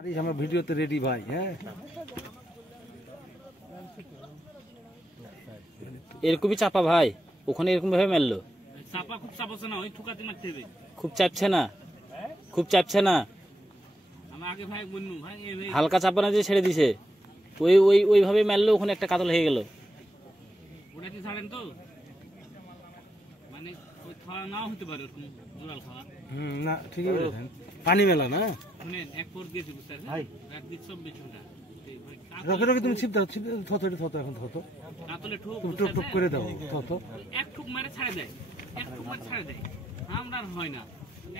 আমার ভিডিওতে রেডি ভাই। হ্যাঁ, এরকমই চাপা ভাই, ওখানে এরকম ভাবে মারলো। চাপা খুব চাপছে না, ওই ঠুকাতে মারতে হবে। খুব চাপছে না, খুব চাপছে না, আমার আগে ভাই বন্যু ভাই হালকা চাপা না যে ছেড়ে দিছে, ওই ওই ওইভাবে মারলো, ওখানে একটা কাতল হয়ে গেল। ওটা কি ছাড়েন তো, মানে ওই খাওয়া নাও হতে পারে ওরকম জোরাল খাওয়া। না ঠিকই বলেছেন, পানি মেলা না। শুনেন এক পর দিয়েছি বুঝতে ভাই রাত দিন 24 ঘন্টা রকে রকে তুমি ছিপ দাও, ছিপ থতো এটা থতো, এখন থতো কাতলে ঠুক তুমি টুক টুক করে দাও, থতো এক ঠুক মারে ছাড়ে দেয়, এক ঠুক মারে ছাড়ে দেয়। আমরা আর হয় না,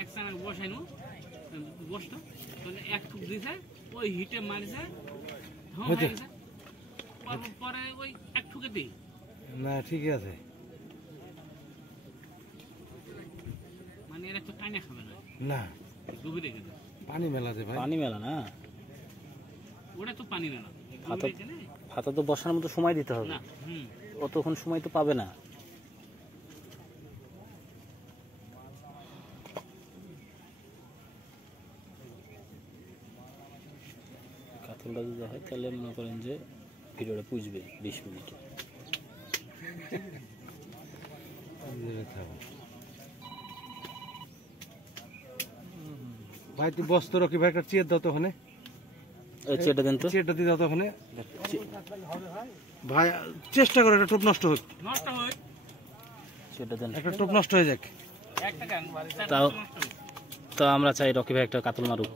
এক চাঙার বসাইনু বসতো, তাহলে এক ঠুক দিয়েছে, ওই হিটে মারিছে, পরে ওই এক ঠুকে দিই। না ঠিকই আছে, মানে এরা তো টাইনে খাবে না, না ডুবে রেখে দেয়। পানি মেলা যে ভাই, পানি মেলা না, ওটা তো পানি না, ফাতা তো বসার মতো সময় দিতে হবে, না অতক্ষণ সময় তো পাবে না। কাতলটা যদি হয় তাহলে মনে করেন যে ভিডিওটা পুষবে 20 মিনিটে। ভাই তুই বস তো, রকি ভাই একটা চেয়ার দাও তো ওখানে, চেয়ারটা দেন তো, চেয়ারটা দিয়ে দাও তো ওখানে ভাই, চেষ্টা করো একটা টোপ নষ্ট হোক, নষ্ট হয়, চেয়ারটা দেন, একটা টোপ নষ্ট হয়ে যাক। একটা গান তাও তো আমরা চাই রকি ভাই একটা কাতল মারুক।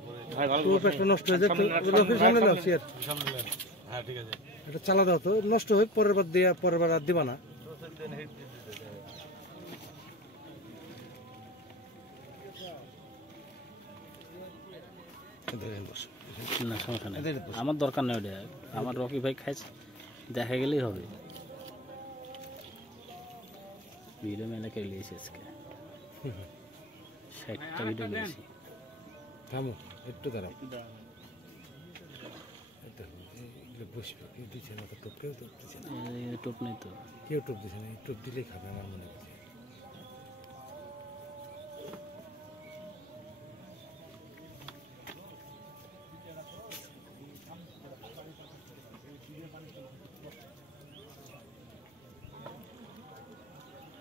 টোপ একটা নষ্ট হয়ে যাক, রকির সামনে দাও চেয়ার, হ্যাঁ ঠিক আছে, এটা চালা দাও তো, নষ্ট হোক, পরের বার দিয়ে, পরের বার আর দিবা না। না সমস্যা নেই, আমার দরকার নেই ওটা, আমার রকি ভাই খাইছে দেখা গেলেই হবে। ভিডিও মেলা করে লিয়েছি আজকে 60টা ভিডিও লিয়েছি। থামো একটু, দাঁড়াও, বসবে, কেউ দিচ্ছে না তো টোপ, কেউ টোপ দিচ্ছে না, টোপ নেই তো, কেউ টোপ দিচ্ছে না, টোপ দিলেই খাবে আমার মনে হচ্ছে।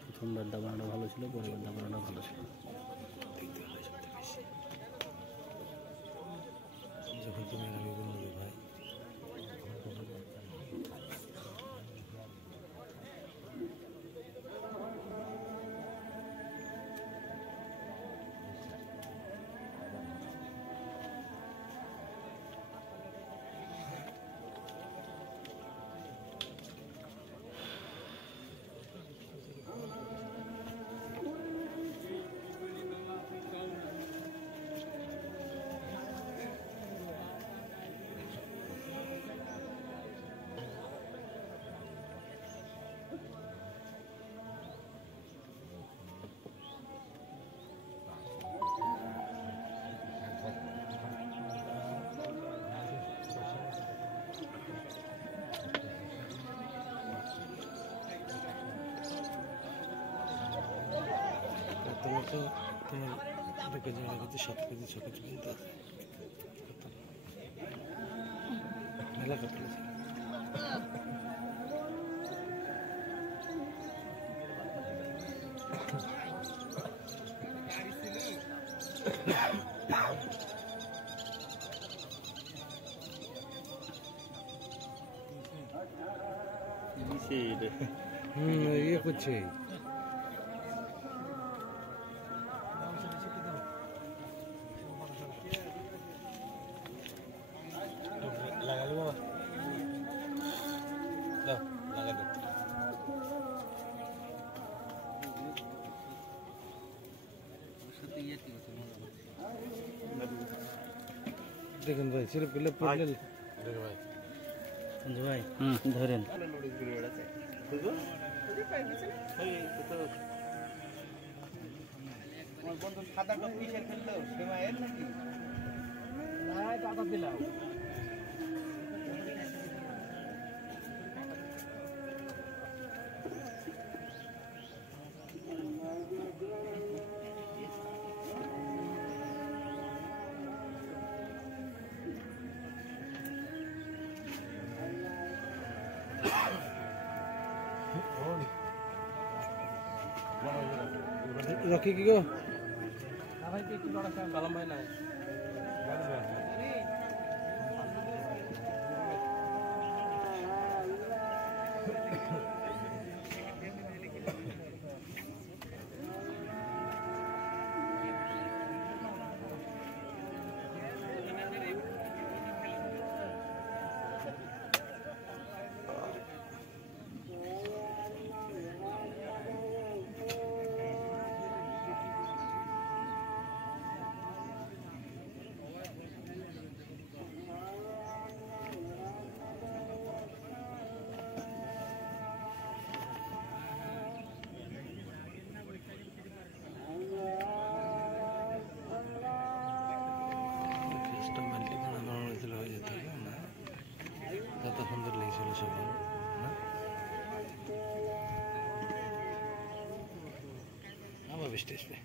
প্রথমবার দাবানোটা ভালো ছিল, পরের দাবানোটা ভালো ছিল। যখন তুমি আর আমি বলবো ভাই, তোমার তো, তোমার 2 কেজি আগে 7 কেজি 6 কেজি পর্যন্ত আছে, মেলা কাতল আছে। ইয়ে করছে, লাগালি বাবা, দাও লাগা দাও। দেখুন ভাই, ছেলে পেলে পড়লে দেখো ভাই, সঞ্জু ভাই ধরেন, সাদা টপ কিসের ফেললো, সেমাইয়ের নাকি? দাদা দিলাম রকি কি গো কালাম ভাই নাই চেষ্টা মাল্টি বানানো হয়েছিল হয়ে যেত না কত সুন্দর লেগেছিল সকাল না আবার বৃষ্টি আসবে